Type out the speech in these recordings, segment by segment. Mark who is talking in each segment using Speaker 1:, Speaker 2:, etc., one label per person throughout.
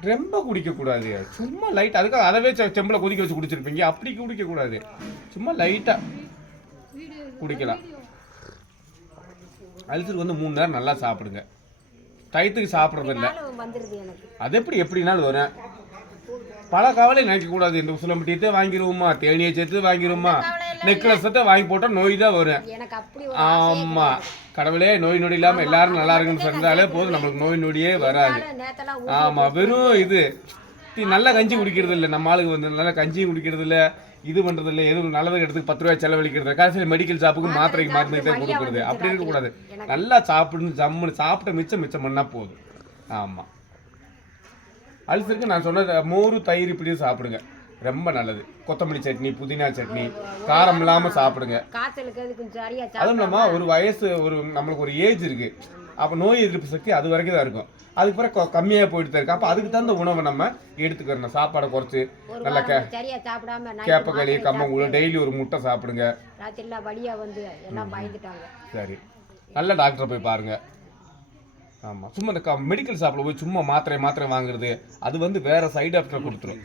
Speaker 1: ரொம்ப குடிக்கக்கூடாது. சும்மா லைட் அதுக்காக அதவே செம்புல கொதிக்க வச்சு குடிச்சிருப்பீங்க. அப்படி குடிக்கக்கூடாது. சும்மா லைட்டாக குடிக்கலாம். அல்சர் வந்து மூணு நேரம் நல்லா சாப்பிடுங்க. டயத்துக்கு சாப்பிட்றது இல்லை. அது எப்படி எப்படினாலும் வரும்? பல கவலை நினைக்கக்கூடாது. இந்த உசிலம்பட்டியத்தை வாங்கிடுவோமா? தேனியை சேர்த்து வாங்கிடுவோமா? நெக்லஸத்தை வாங்கி போட்டால் நோய் தான் வரும்.
Speaker 2: எனக்கு அப்படி ஒரு
Speaker 1: ஆமா. கடவுளே நோய் நொடி இல்லாமல் எல்லாரும் நல்லா இருக்குன்னு சொன்னாலே போதும். நம்மளுக்கு நோய் நொடியே வராது.
Speaker 2: ஆசை. நேத்தெல்லாம்
Speaker 1: ஆமா வெறும் இது. நல்ல கஞ்சி குடிக்கிறது இல்லை. நம்ம ஆளுக்கு வந்து நல்ல கஞ்சியும் குடிக்கிறது இல்லை. இது பண்றது இல்லை. எதுவும் நல்லது எடுத்து பத்து ரூபாய் செலவழிக்கிறது கடைசியில் மெடிக்கல் ஷாப்புக்கு மாத்திரைக்கு மருந்து தான் கொடுக்குறது. அப்படி இருக்கக்கூடாது. நல்லா சாப்பிடணும் ஜம்முன்னு சாப்பிட்ட மிச்சம் மிச்சம் பண்ணா போதும். ஆமா. அல்சருக்கு நான் சொன்னது மோர் தயிர் இப்படி சாப்பிடுங்க. ரொம்ப நல்லது. கொத்தமல்லி சட்னி புதினா சட்னி காரம் இல்லாம சாப்பிடுங்க. அதுவும் இல்லாமல் ஒரு வயசு ஒரு நம்மளுக்கு ஒரு ஏஜ் இருக்கு. அப்போ நோய் எதிர்ப்பு சக்தி அது வரைக்கும் தான் இருக்கும். அதுக்கு பிறகு கொ- கம்மியா போயிட்டு தான் இருக்கு. அப்போ அதுக்கு தகுந்த உணவை நம்ம எடுத்துக்கிறணும் சாப்பாடை குறைச்சு நல்ல கே கேப்பக்களி கம்மங்கூழ் டெய்லி ஒரு முட்டை சாப்பிடுங்க. சரி. நல்ல டாக்டரை போய் பாருங்க. ஆமாம் சும்மா இந்த மெடிக்கல் ஷாப்பில் போய் சும்மா மாத்திரை மாத்திரை வாங்குறது அது வந்து வேற சைடு எஃபெக்ட் கொடுத்துரும்.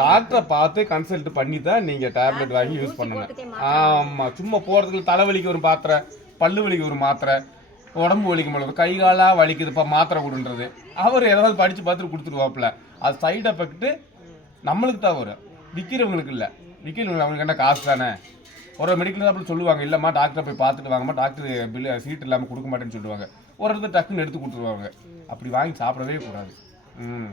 Speaker 1: டாக்டரை பார்த்து கன்சல்ட் பண்ணி தான் நீங்கள் டேப்லெட் வாங்கி யூஸ் பண்ணணும். ஆமாம் சும்மா போகிறதுக்கு தலைவலிக்கு ஒரு மாத்திரை பல்லு வலிக்கு ஒரு மாத்திரை உடம்பு வலிக்கு மேலே கை காலாக வலிக்குதுப்பா மாத்திரை கொடுன்றது. அவர் ஏதாவது படித்து பார்த்துட்டு கொடுத்துருவாப்புல. அது சைடு எஃபெக்ட்டு நம்மளுக்கு தான் வரும். விற்கிறவங்களுக்கு இல்லை. விற்கிறவங்களுக்கு அவங்களுக்கு என்ன காசு தானே? ஒரு மெடிக்கல் ஷாப்பில் சொல்லுவாங்க இல்லைம்மா டாக்டரை போய் பார்த்துட்டு வாங்கம்மா டாக்டர் பில் சீட் இல்லாமல் கொடுக்க மாட்டேன்னு சொல்லுவாங்க. ஒரு இடத்துல டக்குன்னு எடுத்து கொடுத்துருவாங்க. அப்படி வாங்கி சாப்பிடவே கூடாது. ம்.